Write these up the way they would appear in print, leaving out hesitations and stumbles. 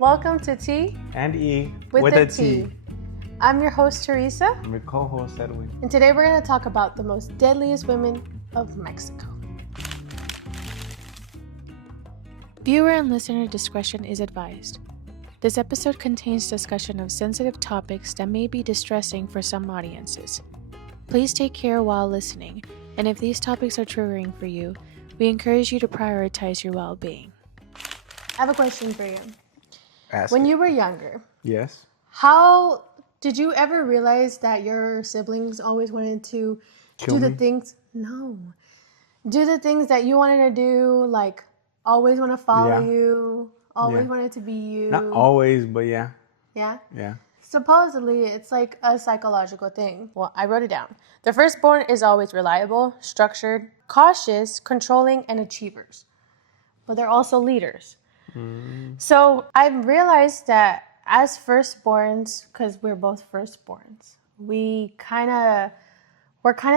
Welcome to T and E with a T. I'm your host, Teresa. I'm your co-host, Edwin. And today we're going to talk about the most deadliest women of Mexico. Viewer and listener discretion is advised. This episode contains discussion of sensitive topics that may be distressing for some audiences. Please take care while listening, and if these topics are triggering for you, we encourage you to prioritize your well-being. I have a question for you. When you were younger, yes, how did you ever realize that your siblings always wanted to do the things that you wanted to do, like always want to follow you, always wanted to be you? Not always, but yeah. Yeah? Yeah. Supposedly, it's like a psychological thing. Well, I wrote it down. The firstborn is always reliable, structured, cautious, controlling, and achievers. But they're also leaders. So I've realized that as firstborns, because we're both firstborns, we're kind of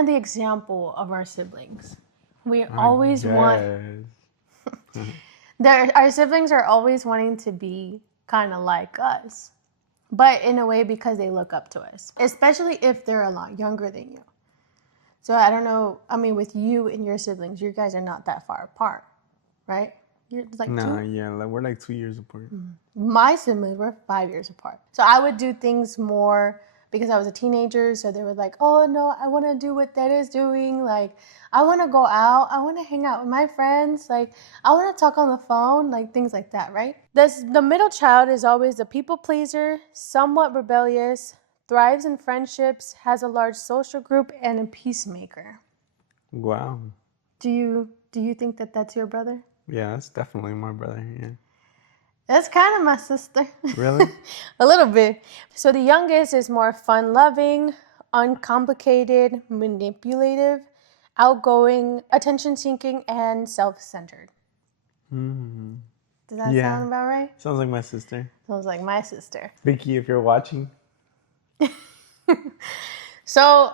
the example of our siblings. We always want... Our siblings are always wanting to be kind of like us, but in a way because they look up to us, especially if they're a lot younger than you. So I don't know, with you and your siblings, you guys are not that far apart, right? You're like we're like 2 years apart. My siblings were 5 years apart. So I would do things more because I was a teenager. So they were like, oh, no, I want to do what Dad is doing. Like, I want to go out. I want to hang out with my friends. Like, I want to talk on the phone, like things like that, right? The middle child is always a people pleaser, somewhat rebellious, thrives in friendships, has a large social group, and a peacemaker. Wow. Do you think that that's your brother? Yeah, that's definitely my brother, yeah. That's kind of my sister. Really? A little bit. So the youngest is more fun-loving, uncomplicated, manipulative, outgoing, attention-seeking, and self-centered. Mm-hmm. Does that sound about right? Sounds like my sister. Sounds like my sister. Vicky, if you're watching. So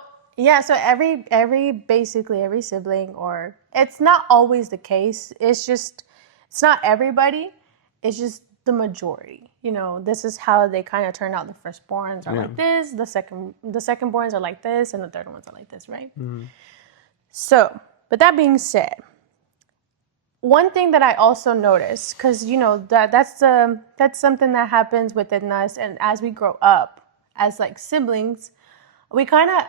basically every sibling, or it's not always the case. It's not everybody. It's just the majority. This is how they kind of turn out. The firstborns are like this, the secondborns are like this, and the third ones are like this, right? Mm-hmm. So, but that being said, one thing that I also noticed, because that's something that happens within us, and as we grow up as like siblings, we kind of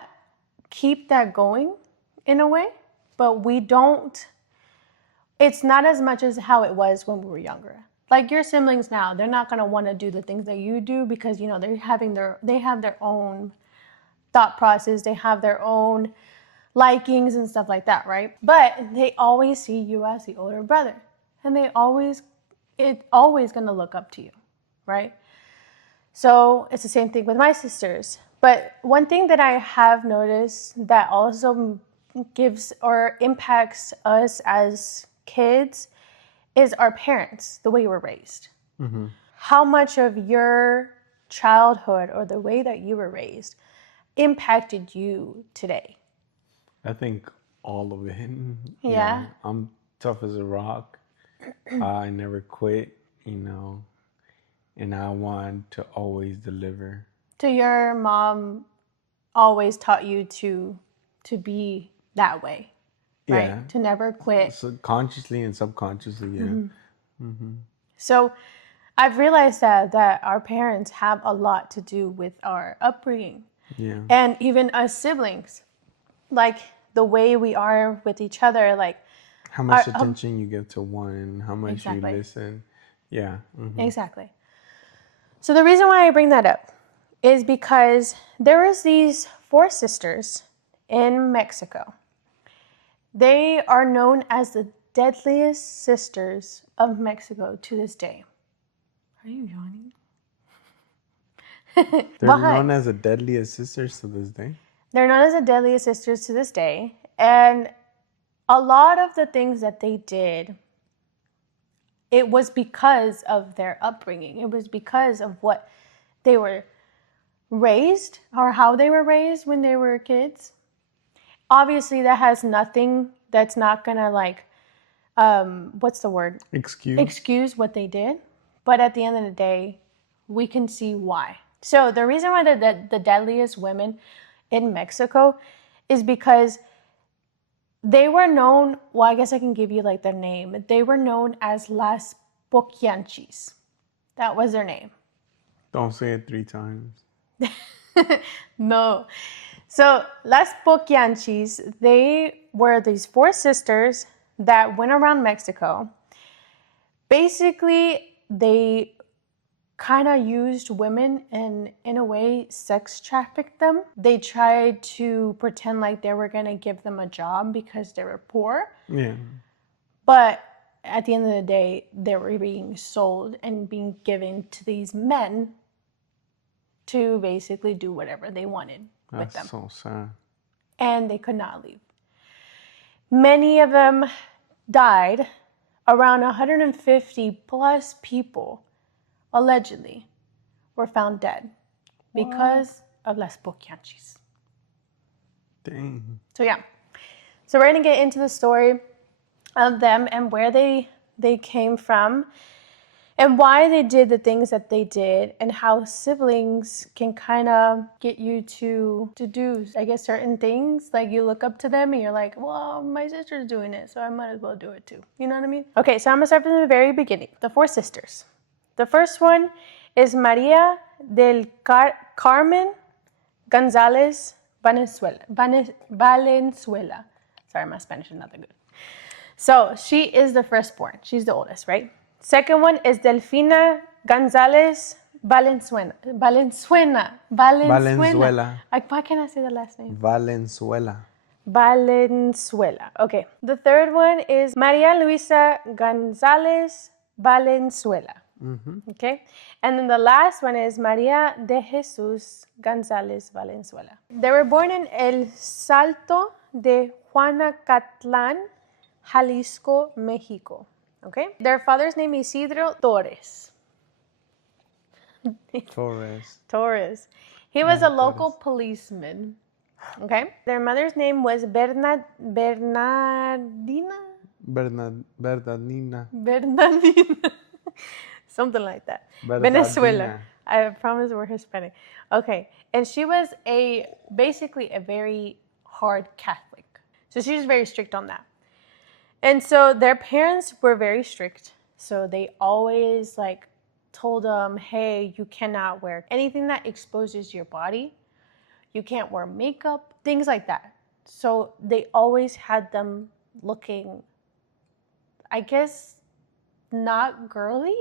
keep that going in a way, but we don't. It's not as much as how it was when we were younger. Like your siblings now, they're not gonna want to do the things that you do because they have their own thought process, they have their own likings and stuff like that, right? But they always see you as the older brother, and it's always gonna look up to you, right? So it's the same thing with my sisters. But one thing that I have noticed that also gives or impacts us as kids is our parents, the way we were raised. Mm-hmm. How much of your childhood or the way that you were raised impacted you today? I think all of it. Yeah. I'm tough as a rock. I never quit, and I want to always deliver. So your mom always taught you to be that way, right? Yeah. To never quit. So consciously and subconsciously, yeah. Mm-hmm. Mm-hmm. So I've realized that our parents have a lot to do with our upbringing. Yeah. And even us siblings, like the way we are with each other, like how much attention you give to one, how much you listen. Yeah. Mm-hmm. Exactly. So the reason why I bring that up is because there is these 4 sisters in Mexico. They are known as the Deadliest Sisters of Mexico to this day. Are you yawning? They're known as the Deadliest Sisters to this day? They're known as the Deadliest Sisters to this day. And a lot of the things that they did, it was because of their upbringing. It was because of what they were raised or how they were raised when they were kids. Obviously, that's not gonna what's the word? Excuse what they did. But at the end of the day, we can see why. So the reason why the deadliest women in Mexico is because they were known, well, I guess I can give you like their name. They were known as Las Poquianchis. That was their name. Don't say it 3 times. No. So Las Poquianchis, they were these 4 sisters that went around Mexico. Basically, they kind of used women and in a way sex trafficked them. They tried to pretend like they were going to give them a job because they were poor. Yeah. But at the end of the day, they were being sold and being given to these men to basically do whatever they wanted with them. That's so sad. And they could not leave. Many of them died. Around 150 plus people allegedly were found dead because of Las Poquianchis. Dang. So yeah. So we're going to get into the story of them and where they came from and why they did the things that they did and how siblings can kind of get you to do, I guess, certain things. Like you look up to them and you're like, well, my sister's doing it, so I might as well do it too. You know what I mean? Okay, so I'm going to start from the very beginning. The 4 sisters. The first one is Maria del Carmen Gonzalez Valenzuela. Sorry, my Spanish is not that good. So she is the firstborn. She's the oldest, right? Second one is Delfina Gonzalez Valenzuela. Like, why can't I say the last name? Valenzuela. Okay. The third one is Maria Luisa Gonzalez Valenzuela. Mm-hmm. Okay. And then the last one is Maria de Jesus Gonzalez Valenzuela. They were born in El Salto de Juanacatlán, Jalisco, Mexico. Okay. Their father's name is Isidro Torres. Torres. He was a local policeman. Okay. Their mother's name was Bernardina. Bernardina. Something like that. Bernardina. Venezuela. I promise we're Hispanic. Okay. And she was basically a very hard Catholic. So she was very strict on that. And so their parents were very strict. So they always told them, hey, you cannot wear anything that exposes your body. You can't wear makeup, things like that. So they always had them looking, I guess, not girly.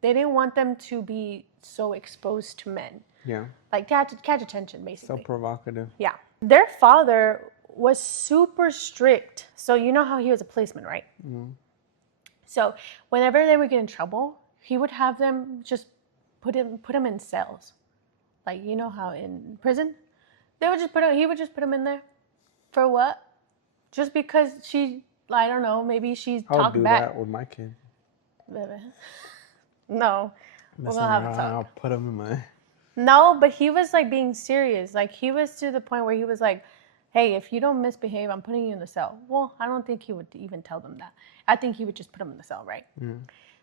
They didn't want them to be so exposed to men. Yeah. Like catch attention, basically. So provocative. Yeah. Their father was super strict. So you know how he was a policeman, right? Mm-hmm. So whenever they would get in trouble, he would have them just put him in cells. Like, you know how in prison, he would just put him in there. For what? Just because I don't know, maybe she's talking back. I'll do that with my kid. No. We'll have a talk. I'll put him in my... No, but he was being serious. He was to the point where he was like, hey, if you don't misbehave, I'm putting you in the cell. Well, I don't think he would even tell them that. I think he would just put them in the cell, right? Mm.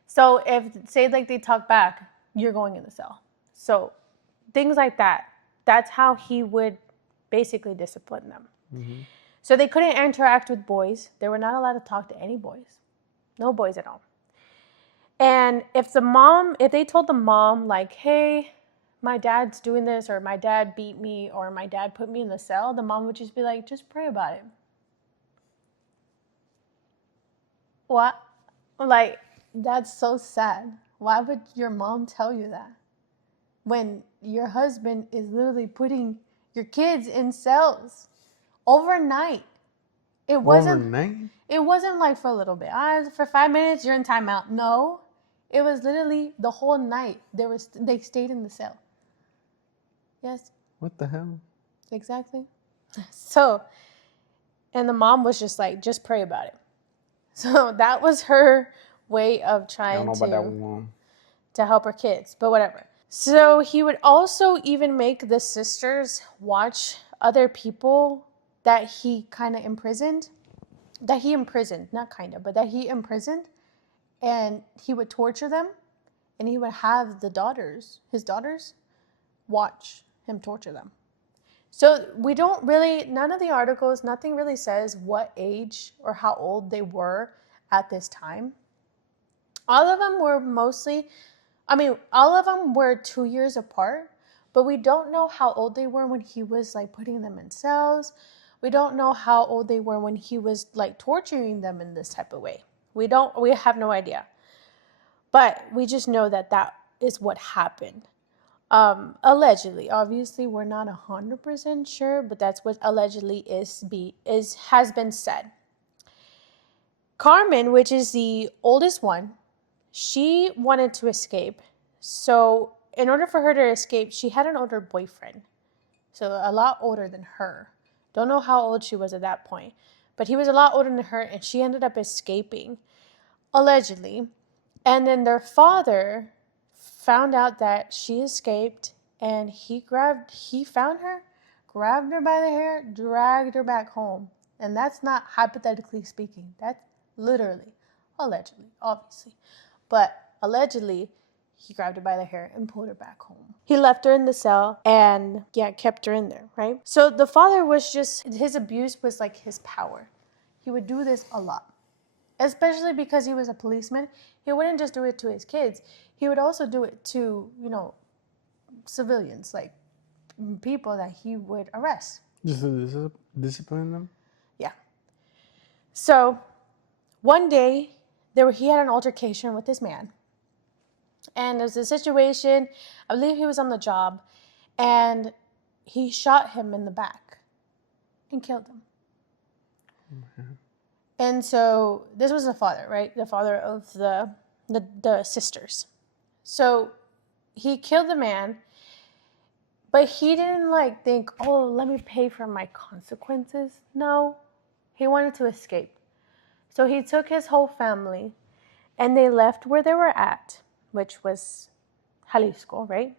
So if, say, they talk back, you're going in the cell. So things like that. That's how he would basically discipline them. Mm-hmm. So they couldn't interact with boys. They were not allowed to talk to any boys. No boys at all. And if they told the mom, hey, my dad's doing this, or my dad beat me, or my dad put me in the cell, the mom would just be like, just pray about it. What? That's so sad. Why would your mom tell you that? When your husband is literally putting your kids in cells overnight. Overnight? It wasn't for a little bit. For 5 minutes, you're in timeout. No. It was literally the whole night. They stayed in the cell. Yes. What the hell? Exactly. So, and the mom was just just pray about it. So that was her way of trying to help her kids, but whatever. So he would also even make the sisters watch other people that he imprisoned, and he would torture them and he would have his daughters, watch him torture them. So we don't really, none of the articles, nothing really says what age or how old they were at this time. All of them were all of them were 2 years apart, but we don't know how old they were when he was like putting them in cells. We don't know how old they were when he was like torturing them in this type of way. We have no idea. But we just know that is what happened. Allegedly, obviously we're not 100% sure, but that's what allegedly has been said. Carmen, which is the oldest one, she wanted to escape. So in order for her to escape, she had an older boyfriend. So a lot older than her. Don't know how old she was at that point. But he was a lot older than her, and she ended up escaping, allegedly. And then their father found out that she escaped, and he found her, grabbed her by the hair, dragged her back home. And that's not hypothetically speaking. That's literally, allegedly, obviously. But allegedly, he grabbed her by the hair and pulled her back home. He left her in the cell and, kept her in there, right? So the father his abuse was like his power. He would do this a lot, especially because he was a policeman. He wouldn't just do it to his kids. He would also do it to, civilians, like people that he would arrest. Just to discipline them? Yeah. So one day, he had an altercation with this man. And there's a situation, I believe he was on the job, and he shot him in the back and killed him. Mm-hmm. And so this was the father, right? The father of the sisters. So he killed the man, but he didn't think, oh, let me pay for my consequences. No, he wanted to escape. So he took his whole family and they left where they were at, which was Jalisco, right?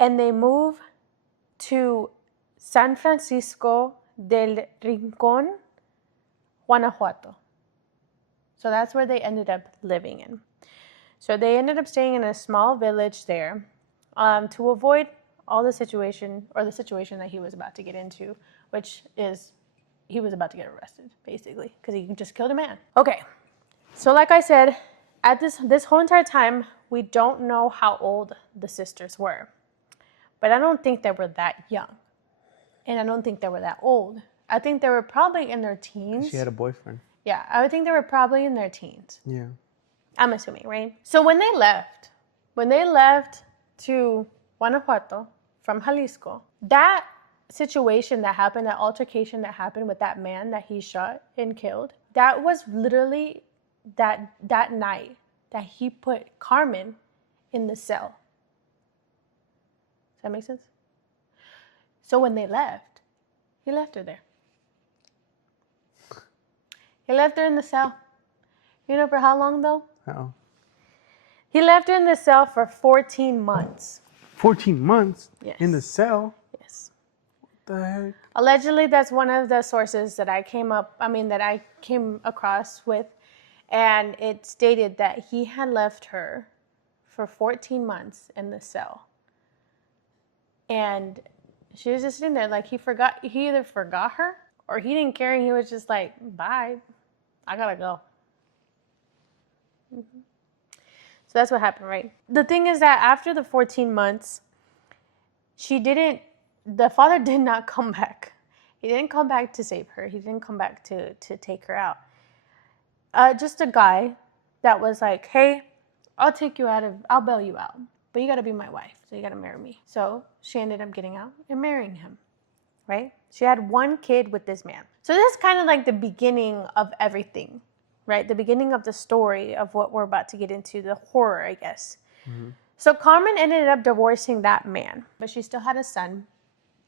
And they moved to San Francisco del Rincón, Guanajuato. So that's where they ended up living in. So they ended up staying in a small village there to avoid all the situation that he was about to get into, which is he was about to get arrested, basically, because he just killed a man. Okay, so like I said, at this whole entire time, we don't know how old the sisters were. But I don't think they were that young. And I don't think they were that old. I think they were probably in their teens. She had a boyfriend. Yeah, I would think they were probably in their teens. Yeah. I'm assuming, right? So when they left to Guanajuato from Jalisco, that situation that happened, that altercation that happened with that man that he shot and killed, that was literally that night that he put Carmen in the cell. Does that make sense? So when they left, he left her there. He left her in the cell. You know for how long though? How? He left her in the cell for 14 months. 14 months? Yes. In the cell? Yes. What the heck? Allegedly, that's one of the sources that I came across with. And it stated that he had left her for 14 months in the cell. And she was just sitting there like he either forgot her or he didn't care and he was just like, bye, I gotta go. Mm-hmm. So that's what happened, right? The thing is that after the 14 months, the father did not come back. He didn't come back to save her. He didn't come back to take her out. Just a guy that was like, hey, I'll bail you out, but you gotta be my wife, so you gotta marry me. So she ended up getting out and marrying him, right? She had one kid with this man. So this is kind of like the beginning of everything, right? The beginning of the story of what we're about to get into, the horror, I guess. Mm-hmm. So Carmen ended up divorcing that man, but she still had a son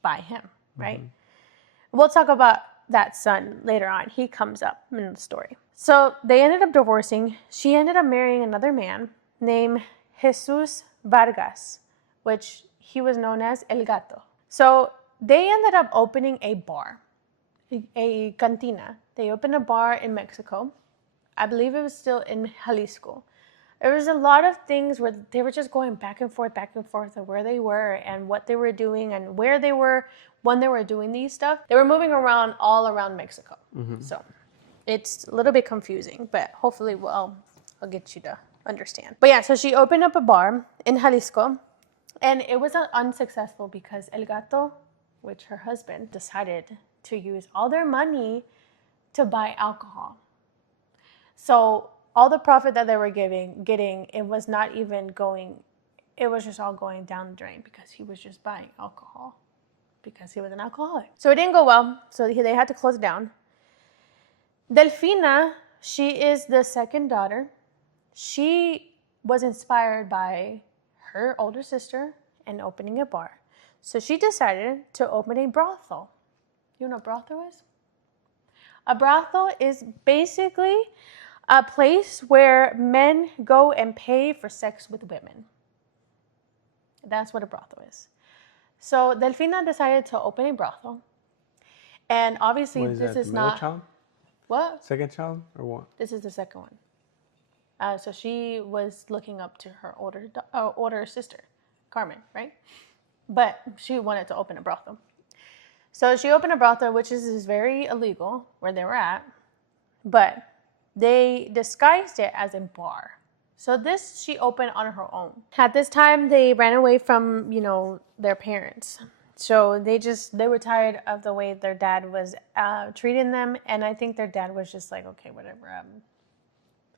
by him, right? Mm-hmm. We'll talk about that son later on. He comes up in the story. So they ended up divorcing. She ended up marrying another man named Jesus Vargas, which he was known as El Gato. So they ended up opening a bar, a cantina. They opened a bar in Mexico. I believe it was still in Jalisco. There was a lot of things where they were just going back and forth of where they were and what they were doing and where they were when they were doing these stuff. They were moving around all around Mexico. So it's a little bit confusing, but hopefully I'll get you to understand. But yeah, so she opened up a bar in Jalisco, and it was unsuccessful because El Gato, which her husband, decided to use all their money to buy alcohol. So all the profit that they were getting, it was not even going, it was just all going down the drain because he was just buying alcohol because he was an alcoholic. So it didn't go well. So they had to close it down. Delfina, she is the second daughter. She was inspired by her older sister and opening a bar. So she decided to open a brothel. You know what a brothel is? A brothel is basically a place where men go and pay for sex with women. That's what a brothel is. So Delfina decided to open a brothel. And obviously this is not... Child? What? Second child or what? This is the second one. So she was looking up to her older sister, Carmen, right? But she wanted to open a brothel. So she opened a brothel, which is very illegal where they were at. But they disguised it as a bar. So this she opened on her own. At this time, they ran away from, their parents. So they were tired of the way their dad was treating them. And I think their dad was just like, okay, whatever,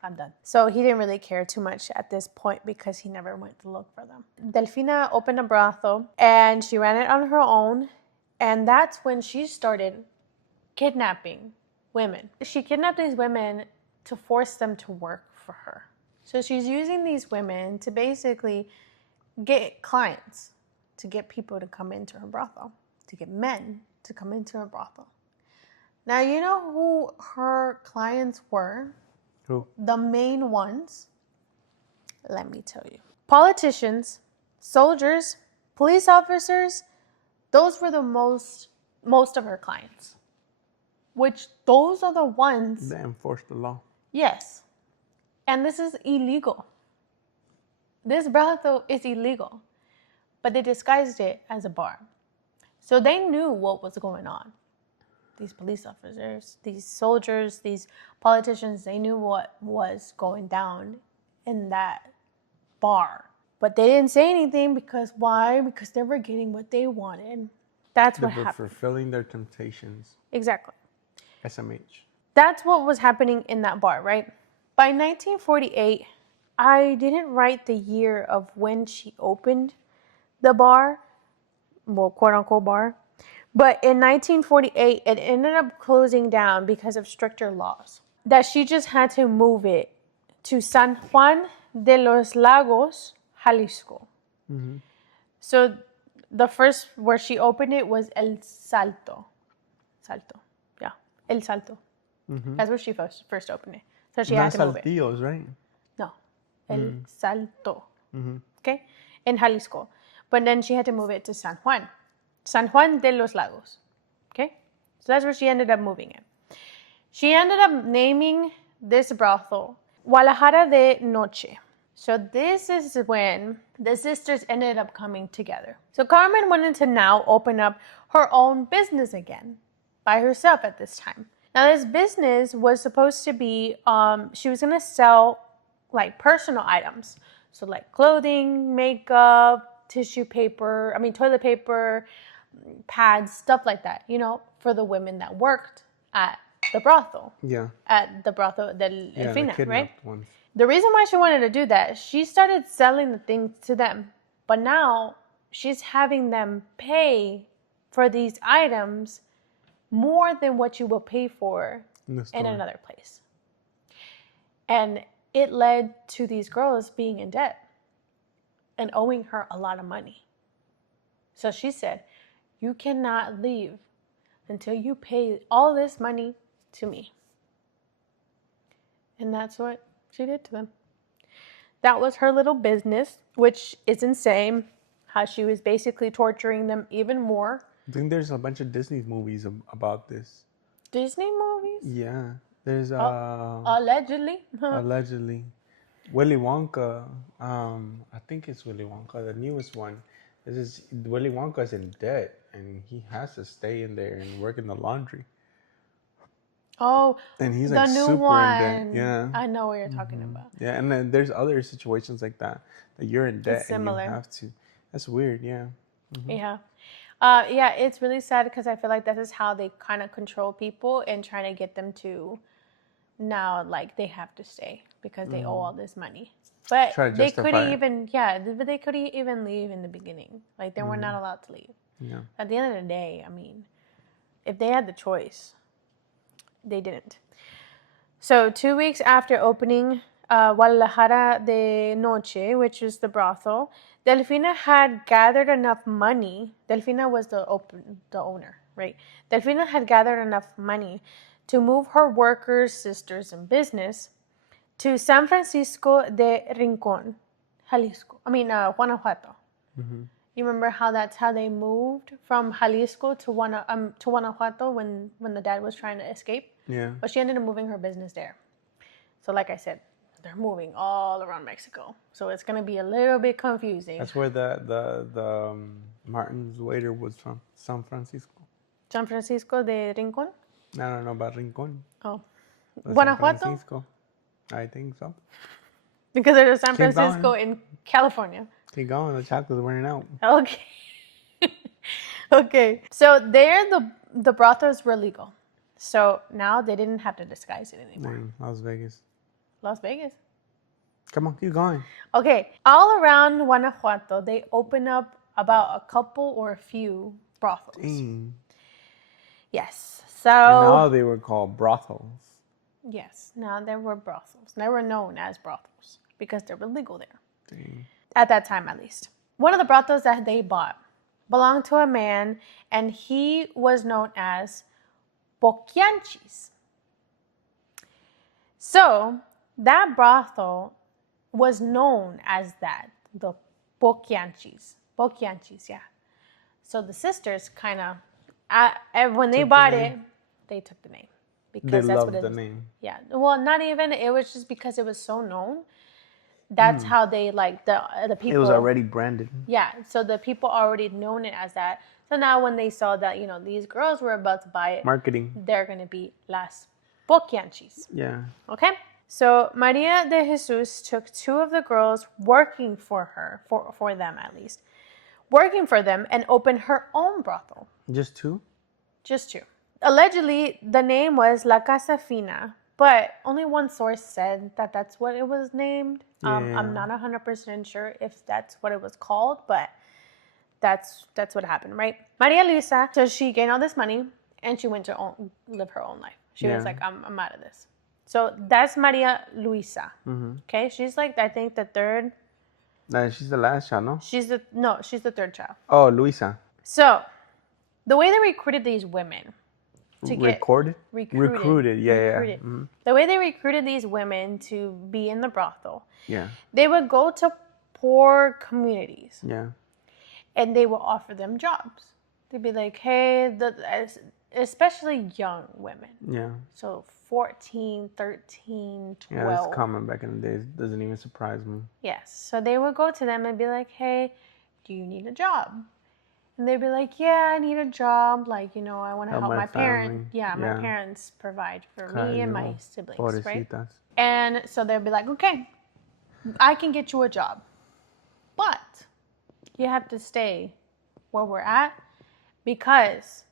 I'm done. So he didn't really care too much at this point because he never went to look for them. Delfina opened a brothel and she ran it on her own. And that's when she started kidnapping women. She kidnapped these women to force them to work for her. So she's using these women to basically get clients, to get people to come into her brothel, to get men to come into her brothel. Now, you know who her clients were? Who? The main ones? Let me tell you. Politicians, soldiers, police officers, those were the most of her clients. Which those are the ones... They enforce the law. Yes. And this is illegal. This brothel is illegal. But they disguised it as a bar. So they knew what was going on. These police officers, these soldiers, these politicians, they knew what was going down in that bar. But they didn't say anything because why? Because they were getting what they wanted. That's what happened. They were fulfilling their temptations. Exactly. SMH. That's what was happening in that bar, right? By 1948, I didn't write the year of when she opened the bar, well, quote unquote bar. But in 1948, it ended up closing down because of stricter laws. That she just had to move it to San Juan de los Lagos, Jalisco. Mm-hmm. So the first where she opened it was El Salto. Yeah, El Salto. Mm-hmm. That's where she first opened it. So she had to move it. Saltillos, right? No, El Salto. Mm-hmm. Okay, in Jalisco. But then she had to move it to San Juan de los Lagos. Okay, so that's where she ended up moving it. She ended up naming this brothel Guadalajara de Noche. So this is when the sisters ended up coming together. So Carmen wanted to now open up her own business again by herself at this time. Now this business was supposed to be, she was going to sell like personal items. So like clothing, makeup, tissue paper, toilet paper, pads, stuff like that, for the women that worked at the brothel. Yeah. At the brothel del Elfina, the right? Ones. The reason why she wanted to do that, she started selling the things to them. But now she's having them pay for these items more than what you will pay for in another place. And it led to these girls being in debt and owing her a lot of money. So she said, you cannot leave until you pay all this money to me. And that's what she did to them. That was her little business, which is insane, how she was basically torturing them even more. I think there's a bunch of Disney movies about this. Disney movies? Yeah. There's allegedly. Allegedly. Willy Wonka. I think it's Willy Wonka, the newest one. This is Willy Wonka's in debt, and he has to stay in there and work in the laundry. Oh, And he's the like new super in debt. one. Yeah. I know what you're talking about. Yeah, and then there's other situations like that you're in debt It's and you similar. have to. That's weird. Yeah. Yeah. Yeah, it's really sad because I feel like this is how they kind of control people and trying to get them to now, like, they have to stay because they owe all this money. But Try to they justify couldn't it. even, yeah, but they couldn't even leave in the beginning. Like, they were not allowed to leave. Yeah. At the end of the day, I mean, if they had the choice, they didn't. So 2 weeks after opening Guadalajara de Noche, which was the brothel, Delfina had gathered enough money. Delfina was the owner, right? Delfina had gathered enough money to move her workers, sisters, and business to San Francisco de Rincon, Guanajuato. You remember how that's how they moved from Jalisco to Guanajuato when the dad was trying to escape? Yeah. But she ended up moving her business there. So like I said, they're moving all around Mexico. So it's going to be a little bit confusing. That's where the Martin's waiter was from, San Francisco. San Francisco de Rincon? I don't know about Rincon. Oh. But Guanajuato? San Francisco. I think so. Because there's a San Keep Francisco going. in California. Keep going. The chocolate's wearing out. Okay. Okay. So there the brothels were legal. So now they didn't have to disguise it anymore. Las Vegas. Las Vegas. Come on, keep going. Okay. All around Guanajuato, they open up about a couple or a few brothels. Dang. Yes. So And now they were called brothels. yes, now there were brothels. They were known as brothels because they were legal there. Dang. At that time, at least. One of the brothels that they bought belonged to a man, and he was known as Poquianchis. So that brothel was known as that, the Poquianchis. Poquianchis, yeah. So the sisters kind of, when they bought it, they took the name. Because They that's loved what it the is. name. Yeah. Well, not even, it was just because it was so known. That's how they, like, the people. It was already branded. Yeah. So the people already known it as that. So now when they saw that, these girls were about to buy it, Marketing. they're going to be Las Poquianchis. Yeah. Okay? So Maria de Jesus took two of the girls working for her, for them at least, working for them, and opened her own brothel. Just two? Just two. Allegedly, the name was La Casa Fina, but only one source said that that's what it was named. I'm not 100% sure if that's what it was called, but that's what happened, right? Maria Luisa, so she gained all this money, and she went to live her own life. She was like, I'm out of this. So that's Maria Luisa. Okay, she's like, I think the third. No, she's the last child, no? She's the third child. Oh, Luisa. So the way they recruited these women to get recruited. Yeah. The way they recruited these women to be in the brothel, Yeah. they would go to poor communities. Yeah. And they will offer them jobs. They'd be like, hey, especially young women. Yeah. So 14, 13, 12. Yeah, that's common back in the days. Doesn't even surprise me. Yes. So they would go to them and be like, hey, do you need a job? And they'd be like, yeah, I need a job. Like, I want to help my parents. Yeah, my parents provide for me and my siblings, right? And so they'd be like, okay, I can get you a job. But you have to stay where we're at because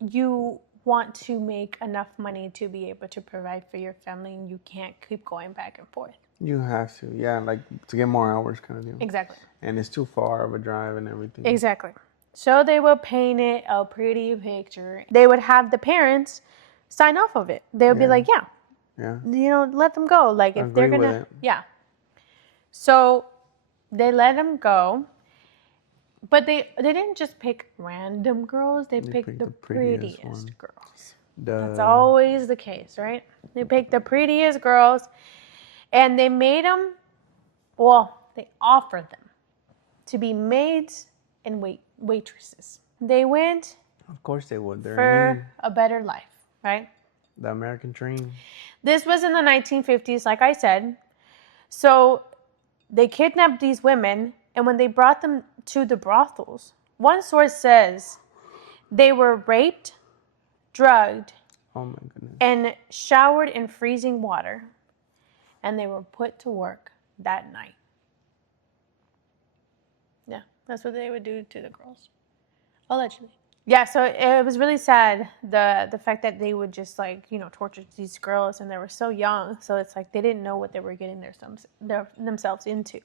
you want to make enough money to be able to provide for your family, and you can't keep going back and forth. You have to, yeah, like to get more hours kind of deal. Exactly. And it's too far of a drive and everything. Exactly. So they would paint it a pretty picture. They would have the parents sign off of it. They would be like, yeah, let them go. Like if they're gonna, So they let them go. But they didn't just pick random girls. They picked the prettiest girls. That's always the case, right? They picked the prettiest girls, and they made them. Well, they offered them to be maids and waitresses. They went. Of course they would. They're for a better life, right? The American dream. This was in the 1950s, like I said. So they kidnapped these women, and when they brought them to the brothels, one source says they were raped, drugged, Oh my goodness. and showered in freezing water, and they were put to work that night. Yeah, that's what they would do to the girls, allegedly. Yeah, so it was really sad, the fact that they would just like, torture these girls, and they were so young, so it's like they didn't know what they were getting themselves into.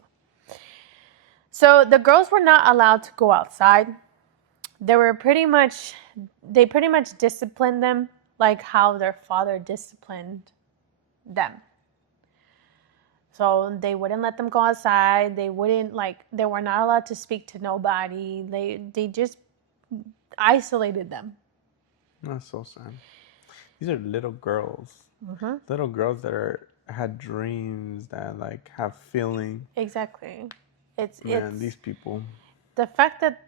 So the girls were not allowed to go outside. They pretty much disciplined them like how their father disciplined them. So they wouldn't let them go outside. They were not allowed to speak to nobody. They just isolated them. That's so sad. These are little girls. Mm-hmm. Little girls that had dreams, that like have feeling. Exactly. It's these people. The fact that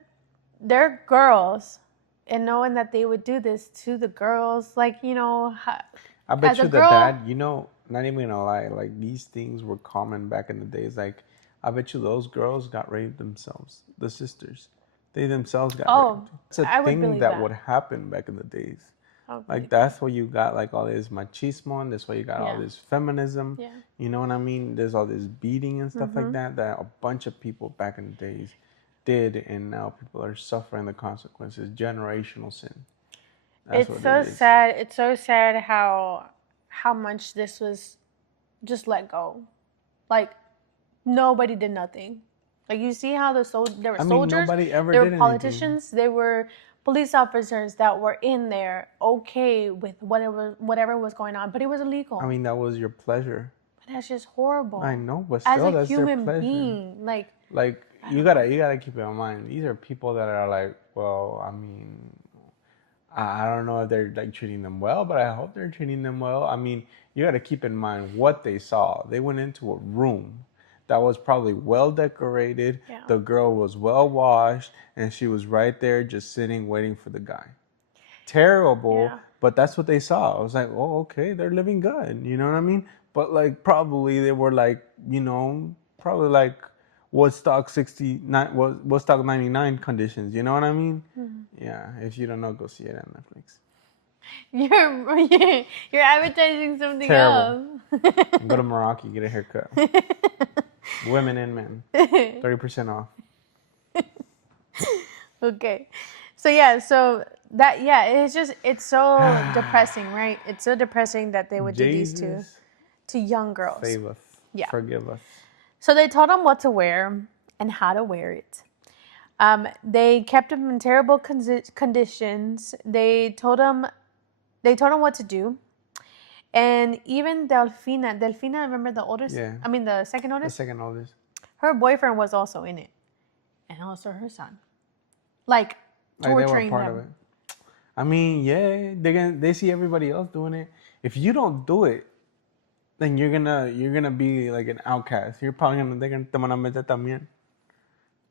they're girls, and knowing that they would do this to the girls, I bet you the dad, not even gonna lie, like these things were common back in the days. Like, I bet you those girls got raped themselves. The sisters, they themselves got raped. It's a thing that would happen back in the days. Like, that's why you got like all this machismo, and that's why you got all this feminism. Yeah. You know what I mean? There's all this beating and stuff like that a bunch of people back in the days did, and now people are suffering the consequences. Generational sin. It's so sad. It's so sad how much this was just let go. Like, nobody did nothing. Like, you see how there were soldiers, nobody ever there did were politicians, anything. there were police officers that were in there okay with whatever was going on, but it was illegal. That was your pleasure. But that's just horrible. I know, but still, that's their pleasure. As a human being, like you gotta keep it in mind. These are people that are like, well, I don't know if they're like treating them well, but I hope they're treating them well. You gotta keep in mind what they saw. They went into a room that was probably well decorated. Yeah. The girl was well washed, and she was right there just sitting, waiting for the guy. Terrible, but that's what they saw. I was like, oh, okay, they're living good. You know what I mean? But like, probably they were like, probably like Woodstock 69, Woodstock 99 conditions. You know what I mean? Mm-hmm. Yeah. If you don't know, go see it on Netflix. You're advertising something Terrible. Else. Go to Meraki, get a haircut. Women and men, 30% off. Okay, so it's so depressing, right? It's so depressing that they would do these to young girls. Save us. Yeah. Forgive us. So they told them what to wear and how to wear it. They kept them in terrible conditions. They told them what to do. And even Delfina, remember the oldest? Yeah. The second oldest? The second oldest. Her boyfriend was also in it. And also her son. Like, torturing them. Of it. They see everybody else doing it. If you don't do it, then you're gonna be like an outcast. You're probably they're gonna también.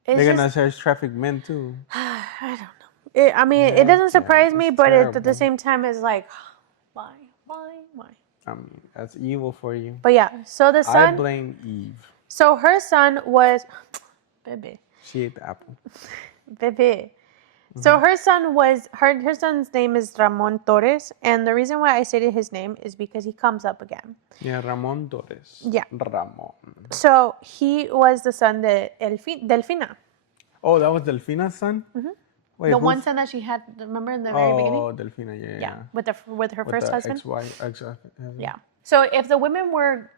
They're gonna search traffic men too. I don't know. It doesn't surprise me, but at the same time, it's like, why? That's evil for you. But yeah, so the son. I blame Eve. So her son was, baby. She ate the apple. Baby. Mm-hmm. So her son's name is Ramon Torres, and the reason why I stated his name is because he comes up again. Yeah, Ramon Torres. Yeah. Ramon. So he was the son of Delfina. Oh, that was Delfina's son? Mm-hmm. Wait, the one son that she had, remember in the very beginning? Oh, Delfina, yeah. With her first husband. Ex-husband. Yeah. So if the women were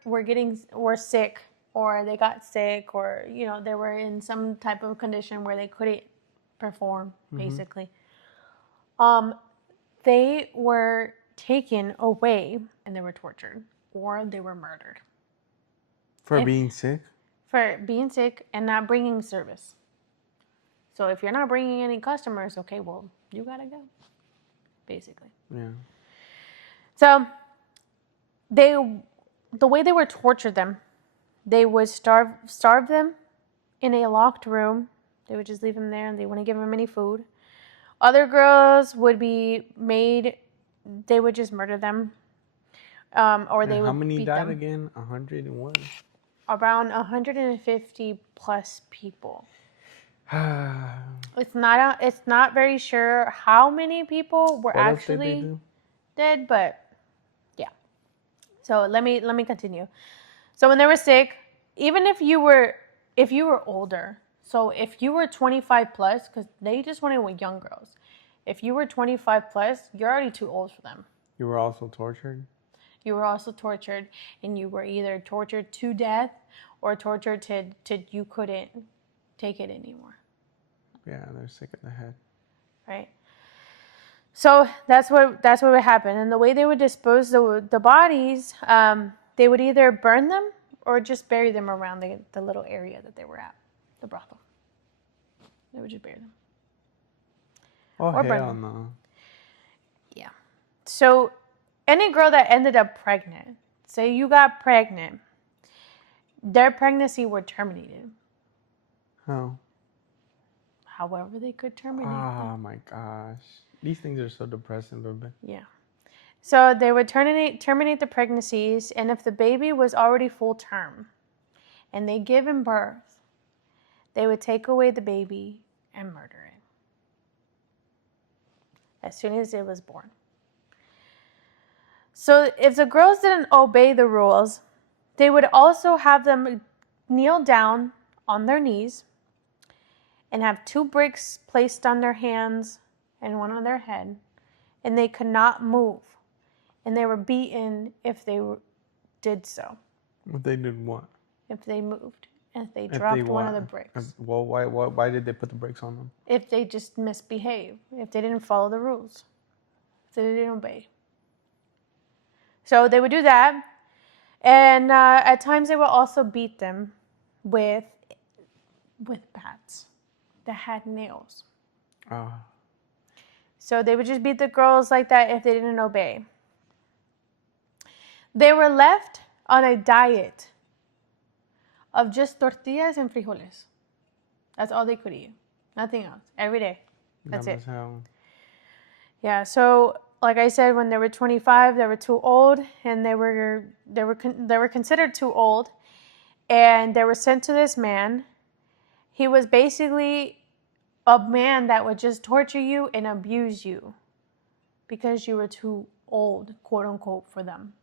sick, or they got sick, or they were in some type of condition where they couldn't perform, basically, they were taken away and they were tortured, or they were murdered for being sick. For being sick and not bringing service. So if you're not bringing any customers, okay, well, you gotta go, basically. Yeah. So the way they would torture them, they would starve them in a locked room. They would just leave them there, and they wouldn't give them any food. Other girls would be made. They would just murder them, or they would. How many beat died them. Again? 101. around 150 plus people. It's not very sure how many people were actually dead, but yeah. So let me continue. So when they were sick, even if you were older, so if you were 25 plus, because they just wanted with young girls, if you were 25 plus, you're already too old for them. You were also tortured? You were also tortured, and you were either tortured to death or tortured to you couldn't take it anymore. Yeah, they're sick in the head. Right. So that's what would happen. And the way they would dispose the bodies, they would either burn them or just bury them around the little area that they were at, the brothel. They would just bury them. Oh, or hell no. Yeah. So any girl that ended up pregnant, say you got pregnant, their pregnancy were terminated. How? However they could terminate them. Oh my gosh. These things are so depressing, baby. Yeah. So they would terminate the pregnancies, and if the baby was already full term and they give him birth, they would take away the baby and murder it as soon as it was born. So if the girls didn't obey the rules, they would also have them kneel down on their knees and have 2 bricks placed on their hands and 1 on their head, and they could not move. And they were beaten if they did so. If they did what? If they moved. If they dropped one of the bricks. Well, why did they put the bricks on them? If they just misbehaved. If they didn't follow the rules. If they didn't obey. So they would do that. And at times they would also beat them with bats that had nails. Oh. So they would just beat the girls like that if they didn't obey. They were left on a diet of just tortillas and frijoles. That's all they could eat. Nothing else. Every day. That's it. Yeah, so like I said, when they were 25, they were too old, and they were considered too old, and they were sent to this man. He was basically a man that would just torture you and abuse you because you were too old, quote unquote, for them,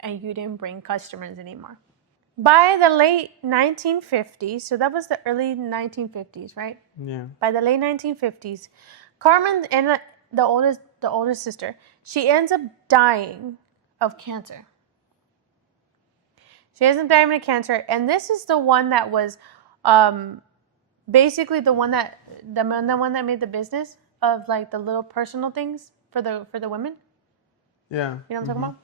and you didn't bring customers anymore. By the late 1950s, so that was the early 1950s, right? Yeah. By the late 1950s, Carmen and the oldest sister, she ends up dying of cancer. She ends up dying of cancer, and this is the one that was basically the one that made the business of like the little personal things for the women. Yeah. You know what I'm talking about?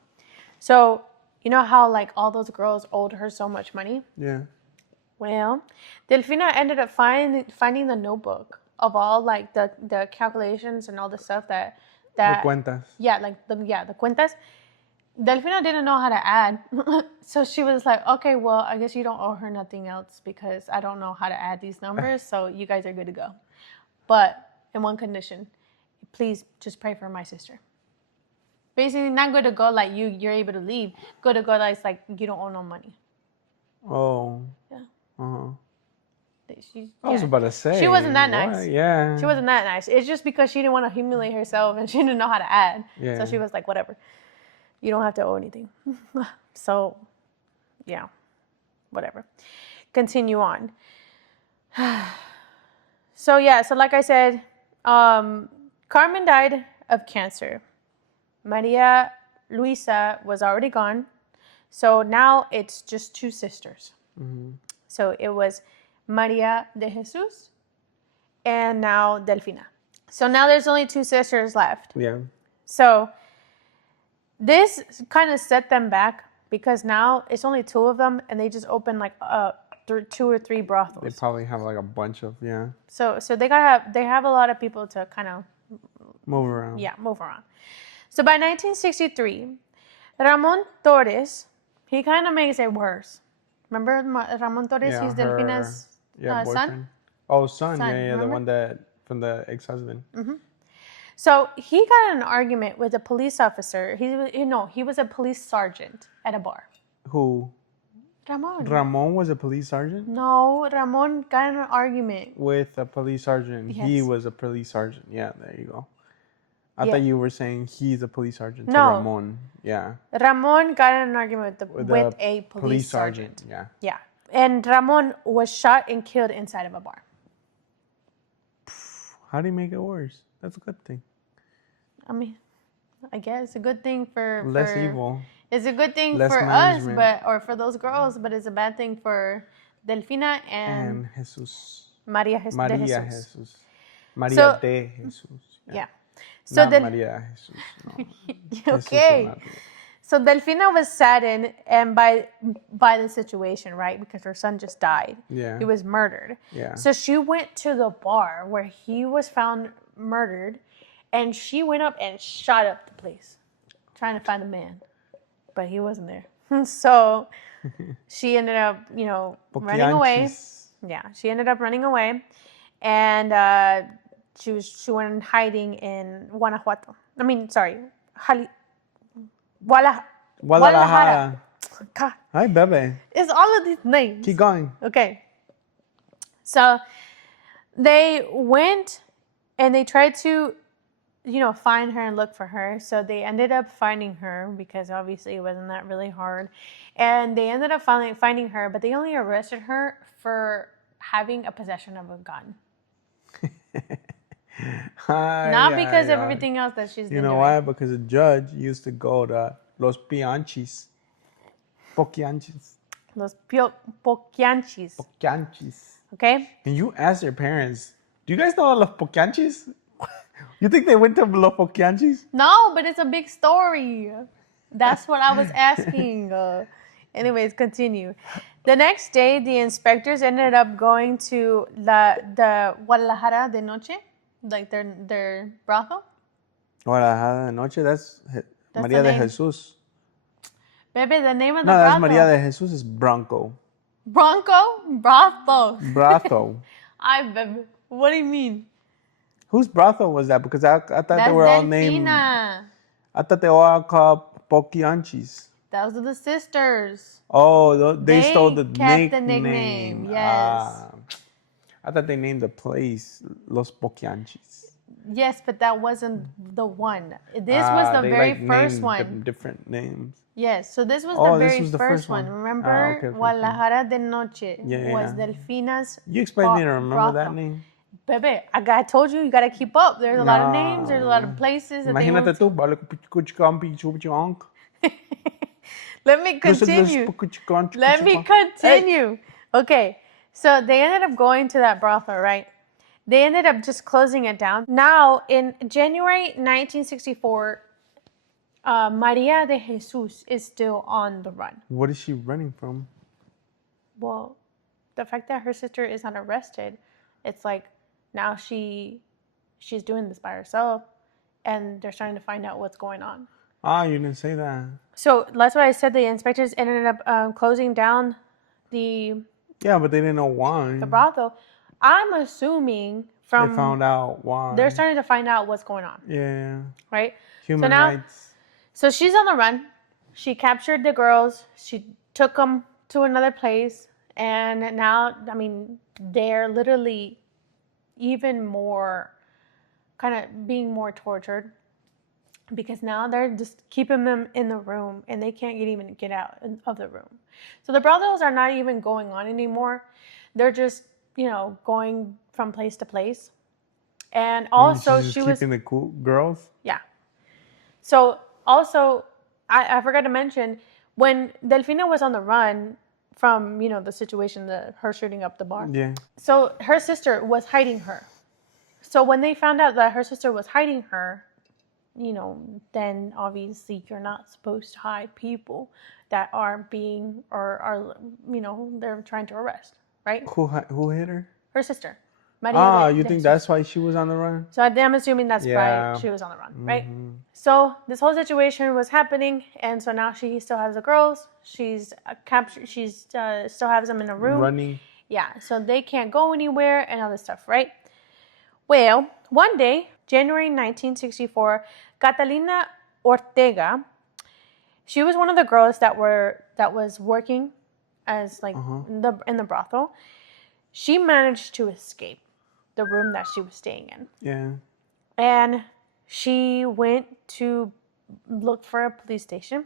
So you know how like all those girls owed her so much money? Yeah. Well, Delfina ended up finding the notebook of all like the calculations and all the stuff that the cuentas. Yeah, like the cuentas. Delfina didn't know how to add. So she was like, okay, well, I guess you don't owe her nothing else because I don't know how to add these numbers, so you guys are good to go. But in one condition, please just pray for my sister. Basically, not good to go like you're able to leave. Good to go like it's like you don't owe no money. Oh. Yeah. Uh-huh. I was about to say. She wasn't that nice. Yeah. She wasn't that nice. It's just because she didn't want to humiliate herself and she didn't know how to add. Yeah. So she was like, whatever. You don't have to owe anything. So, yeah. Whatever. Continue on. So, yeah. So, like I said, Carmen died of cancer. Maria Luisa was already gone. So, now it's just 2 sisters. Mm-hmm. So, it was Maria de Jesus and now Delfina. So, now there's only 2 sisters left. Yeah. So, this kind of set them back because now it's only 2 of them and they just open like 2 or 3 brothels. They probably have like a bunch of, yeah. So they have a lot of people to kind of move around. Yeah, move around. So by 1963, Ramon Torres, he kind of makes it worse. Remember Ramon Torres? He's Delfina's son. Oh, son. Yeah, remember? The one that from the ex-husband. Mm-hmm. So he got in an argument with a police officer. He was a police sergeant at a bar. Who? Ramon. Ramon was a police sergeant? No, Ramon got in an argument. With a police sergeant. Yes. He was a police sergeant. Yeah, there you go. I Yeah. thought you were saying he's a police sergeant to No. Ramon. Yeah. Ramon got in an argument with a police sergeant. Yeah. Yeah. And Ramon was shot and killed inside of a bar. How do you make it worse? That's a good thing. I mean, I guess a good thing for less evil. It's a good thing Less for management. us, or for those girls, but it's a bad thing for Delfina and Jesus. Maria Jesus. So, de Jesus. Yeah. So Not Maria Jesus. No. Okay. Jesus, so Delfina was saddened and by the situation, right? Because her son just died. Yeah. He was murdered. Yeah. So she went to the bar where he was found murdered, and she went up and shot up the place, trying to find the man, but he wasn't there. So she ended up, running away. Yeah, she ended up running away, and she went hiding in Guanajuato. Guadalajara. God. Hi, Bebe. It's all of these names. Keep going. Okay. So they went and they tried to, find her and look for her. So they ended up finding her because obviously it wasn't that really hard. And they ended up finding her, but they only arrested her for having a possession of a gun. Not because of everything else that she's been doing. You know why? Because the judge used to go to Las Poquianchis. Las Poquianchis. Okay? And you ask their parents, do you guys know Las Poquianchis? You think they went to Las Poquianchis? No, but it's a big story. That's what I was asking. Anyways, continue. The next day, the inspectors ended up going to the Guadalajara de Noche, like their brothel. Guadalajara de Noche, that's Maria de Jesus. Baby, the name of the brothel. No, that's Maria de Jesus is Bronco. Bronco? Brothel. Brothel. Baby. What do you mean? Whose brothel was that? Because I thought they were all named. I thought they were all called Poquianchis. Those are the sisters. Oh, they stole the kept the nickname. Yes. I thought they named the place Los Poquianchis. Yes, but that wasn't the one. This was the very first one. Different names. Yes, so this was the very first one. one. Remember, Okay. Guadalajara de Noche was Delfina's. You expect me to remember that name? Bebe, I told you got to keep up. There's a lot of names. There's a lot of places. Imagínate tú, Let me continue. Okay, so they ended up going to that brothel, right? They ended up just closing it down. Now, in January 1964, Maria de Jesus is still on the run. What is she running from? Well, the fact that her sister is not arrested, it's like now she's doing this by herself, and they're trying to find out what's going on. You didn't say that. So that's why I said the inspectors ended up closing down the... Yeah, but they didn't know why. The brothel. I'm assuming from... They found out why. They're starting to find out what's going on. Yeah. Right? Human rights. So she's on the run. She captured the girls. She took them to another place. And now, they're literally even more... kind of being more tortured. Because now they're just keeping them in the room and they can't even get out of the room. So the brothels are not even going on anymore. They're just, going from place to place. And also she was keeping the cool girls? Yeah. So also, I forgot to mention, when Delfina was on the run from, the situation, her shooting up the bar. Yeah. So her sister was hiding her. So when they found out that her sister was hiding her, then obviously you're not supposed to hide people that are being are they're trying to arrest, right? Who hit her? Her sister. Maria you think that's why she was on the run? So I'm assuming that's why she was on the run, right? So this whole situation was happening, and so now she still has the girls. She's captured. She's still has them in a room. Running. Yeah, so they can't go anywhere and all this stuff, right? Well, one day, January 1964, Catalina Ortega, she was one of the girls that was working as like in the brothel, she managed to escape the room that she was staying in. Yeah. And she went to look for a police station.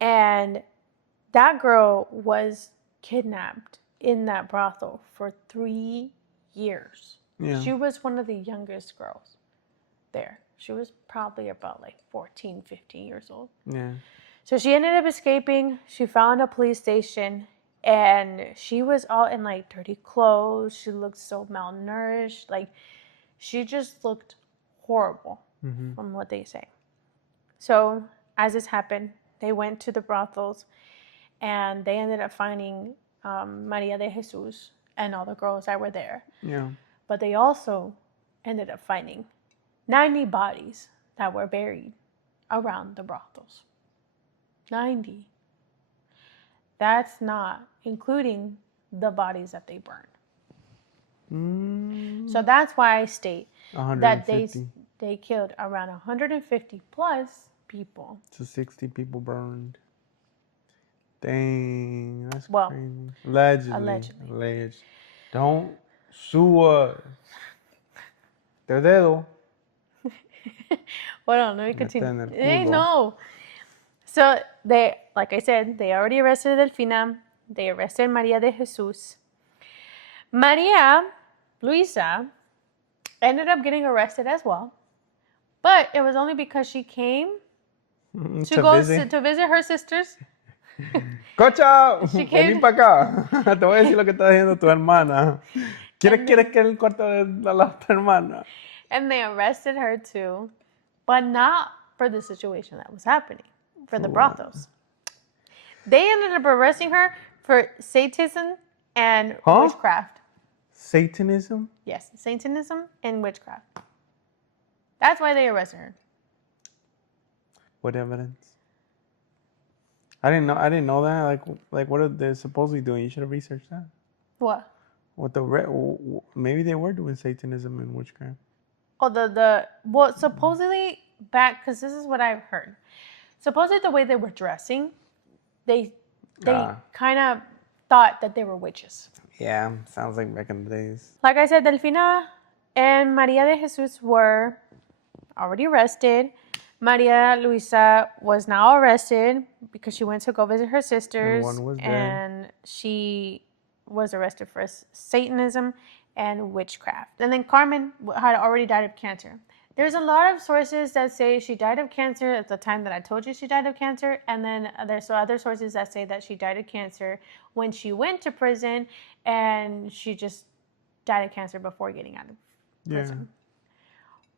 And that girl was kidnapped in that brothel for 3 years. Yeah. She was one of the youngest girls there. She was probably about like 14, 15 years old. Yeah. So she ended up escaping. She found a police station, and she was all in like dirty clothes. She looked so malnourished. Like, she just looked horrible from what they say. So as this happened, they went to the brothels, and they ended up finding Maria de Jesus and all the girls that were there. Yeah. But they also ended up finding 90 bodies that were buried around the brothels. 90. That's not including the bodies that they burned. So that's why I state 150. That they killed around 150 plus people. So 60 people burned. Dang, that's crazy. Allegedly. Don't sue us. Te dedo. Hold on, let me continue. Hey, no. So they, like I said, they already arrested Delfina. They arrested Maria de Jesus. Maria Luisa ended up getting arrested as well. But it was only because she came to visit her sisters. ¡Cocha! Vení para acá. Te voy a decir lo que está diciendo tu hermana. ¿Quieres que el cuarto de la otra hermana? And they arrested her too, but not for the situation that was happening, for the brothels. They ended up arresting her for Satanism and witchcraft. Satanism? Yes, Satanism and witchcraft. That's why they arrested her. What evidence? I didn't know that. Like what are they supposedly doing? You should have researched that. What? Maybe they were doing Satanism and witchcraft. Well, supposedly back, because this is what I've heard. Supposedly the way they were dressing, they kind of thought that they were witches. Yeah, sounds like back in the days. Like I said, Delfina and Maria de Jesus were already arrested. Maria Luisa was now arrested because she went to go visit her sisters. And one was dead. And she was arrested for Satanism and witchcraft. And then Carmen had already died of cancer. There's a lot of sources that say she died of cancer at the time that I told you she died of cancer. And then there's other sources that say that she died of cancer when she went to prison, and she just died of cancer before getting out of prison. Yeah.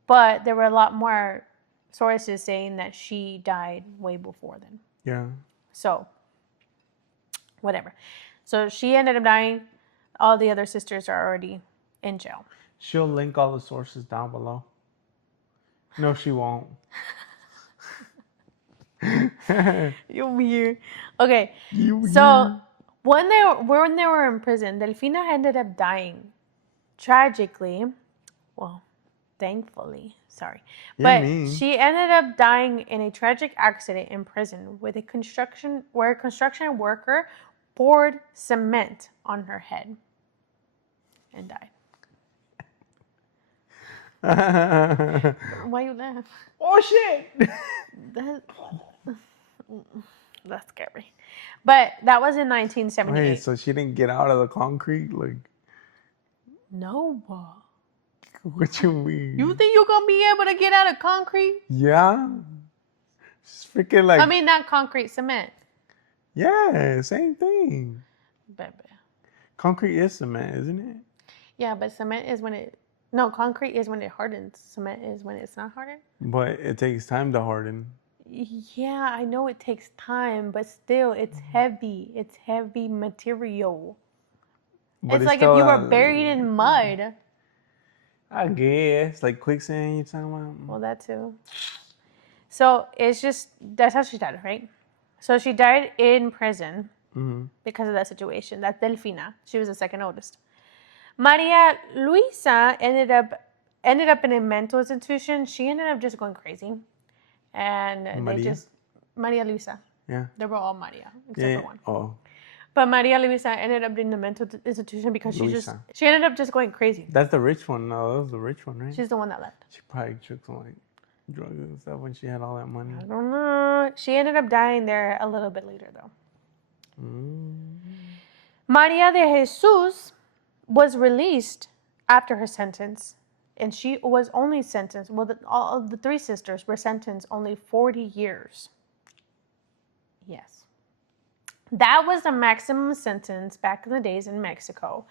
But there were a lot more sources saying that she died way before then. Yeah. So, whatever. So she ended up dying. All the other sisters are already in jail. She'll link all the sources down below. No, she won't. You're weird. Okay. So when they were in prison, Delfina ended up dying tragically. Well, thankfully, sorry. But she ended up dying in a tragic accident in prison where a construction worker poured cement on her head and died. Why you laugh? Oh shit! That's scary. But that was in 1978. Wait, so she didn't get out of the concrete? Like, no. What you mean? You think you're gonna be able to get out of concrete? Yeah. It's freaking like. I mean, not concrete, cement. Yeah, same thing. Baby. Concrete is cement, isn't it? Yeah, but cement is when it. No, concrete is when it hardens. Cement is when it's not hardened. But it takes time to harden. Yeah, I know it takes time, but still, it's heavy. It's heavy material. But it's like if you were buried in mud. I guess. Like quicksand, you're talking about? Well, that too. So it's just, that's how she died, right? So she died in prison because of that situation. That's Delfina. She was the second oldest. Maria Luisa ended up in a mental institution. She ended up just going crazy. And Maria Luisa. Yeah. They were all Maria, except for one. Oh. But Maria Luisa ended up in the mental institution because she ended up just going crazy. That's the rich one. No, that was the rich one, right? She's the one that left. She probably took some like drugs and stuff when she had all that money. I don't know. She ended up dying there a little bit later, though. Maria de Jesus was released after her sentence, and she was only sentenced. Well, all of the three sisters were sentenced only 40 years. Yes. That was the maximum sentence back in the days in Mexico.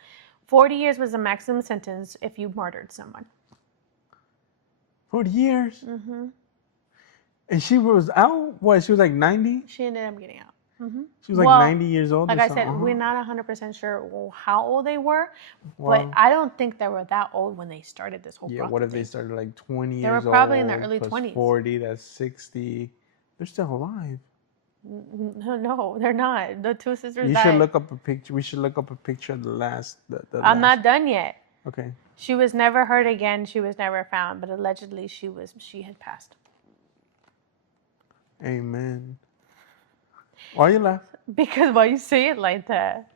40 years was the maximum sentence if you murdered someone. 40 years? Mm-hmm. And she was out? What, she was like 90? She ended up getting out. Mm-hmm. She was like 90 years old? Like I said, we're not 100% sure how old they were, but I don't think they were that old when they started this whole process. What if they started like 20 years old? They were probably in their early 20s. 40, that's 60. They're still alive. No, they're not. The two sisters You died. should look up a picture. We should look up a picture of the last. I'm not done yet. Okay. She was never heard again. She was never found, but allegedly she had passed. Amen. Why you laugh? Because why you say it like that?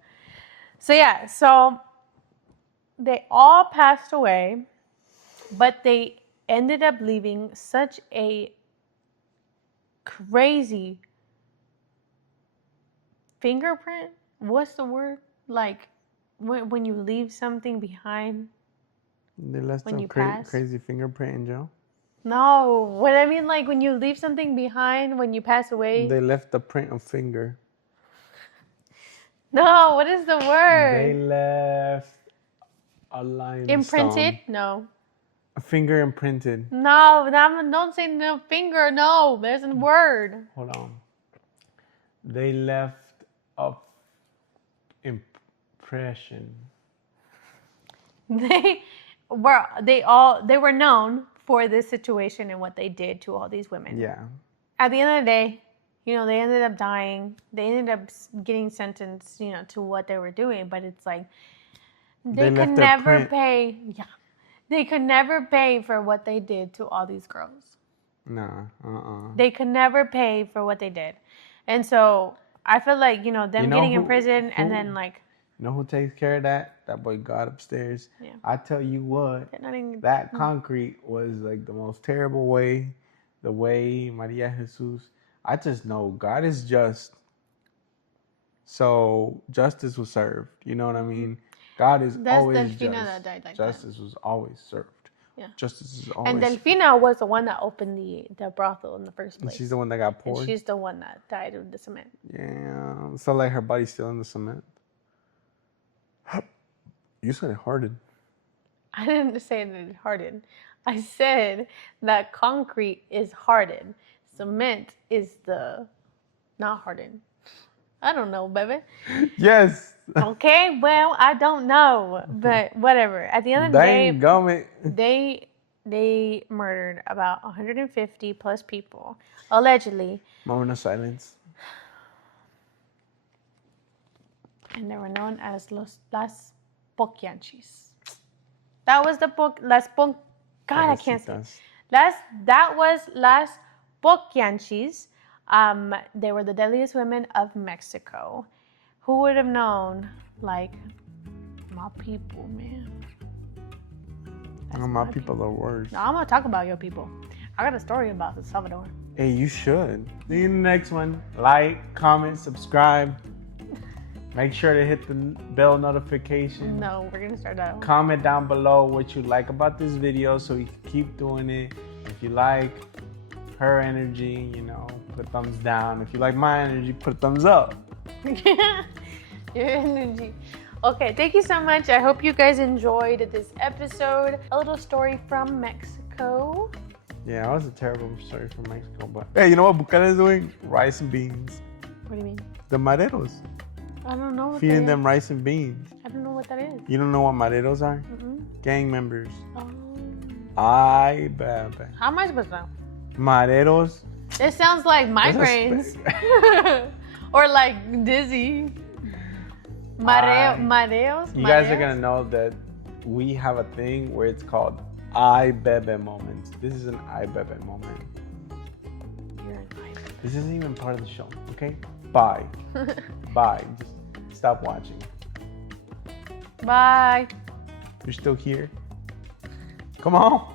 So they all passed away, but they ended up leaving such a crazy fingerprint. What's the word? Like when you leave something behind. They left some crazy fingerprint in jail? No, what I mean, like when you leave something behind when you pass away. They left the print of finger. No, what is the word? They left a line. Imprinted? No. A finger imprinted. No, don't say no finger. No, there's a word. Hold on. They left a impression. They were known for this situation and what they did to all these women. Yeah. At the end of the day, they ended up dying. They ended up getting sentenced, to what they were doing. But it's like they could never pay. Yeah, they could never pay for what they did to all these girls. Nah. They could never pay for what they did, and so I feel like them getting in prison and then like. You know who takes care of that? That boy God upstairs. Yeah. I tell you what, that concrete was like the most terrible way. The way Maria Jesus. I just know God is just. So justice was served. You know what I mean? God is always Delfina just. that died like Justice was always served. Yeah. Justice is always. And Delfina was the one that opened the brothel in the first place. And she's the one that got poured. And she's the one that died of the cement. Yeah. So like her body's still in the cement. You said it hardened. I didn't say that it hardened. I said that concrete is hardened. Cement is the not hardened. I don't know, baby. Yes. Okay, well, I don't know, but whatever. At the end of the day, they murdered about 150 plus people, allegedly. Moment of silence. And they were known as Las Poquianchis. That was Las Poquianchis. God, I can't say. That was Las Poquianchis. They were the deadliest women of Mexico. Who would have known? Like, my people, man. My people are worse. No, I'm gonna talk about your people. I got a story about El Salvador. Hey, you should. See you in the next one. Like, comment, subscribe. Make sure to hit the bell notification. No, we're gonna start out. Comment down below what you like about this video so we can keep doing it. If you like her energy, put a thumbs down. If you like my energy, put a thumbs up. Your energy. Okay, thank you so much. I hope you guys enjoyed this episode. A little story from Mexico. Yeah, that was a terrible story from Mexico. But hey, you know what Bukele is doing? Rice and beans. What do you mean? The mareros. I don't know. Feeding them rice and beans. I don't know what that is. You don't know what mareros are? Mm-hmm. Gang members. Oh. Ay, baby. How am I supposed to know? Mareros. It sounds like migraines. Or like dizzy. Mareos. You guys are going to know that we have a thing where it's called ay bebe moments. This is an ay bebe moment. You're an ay bebe. This isn't even part of the show, okay? Bye. Bye. Just stop watching. Bye. You're still here? Come on.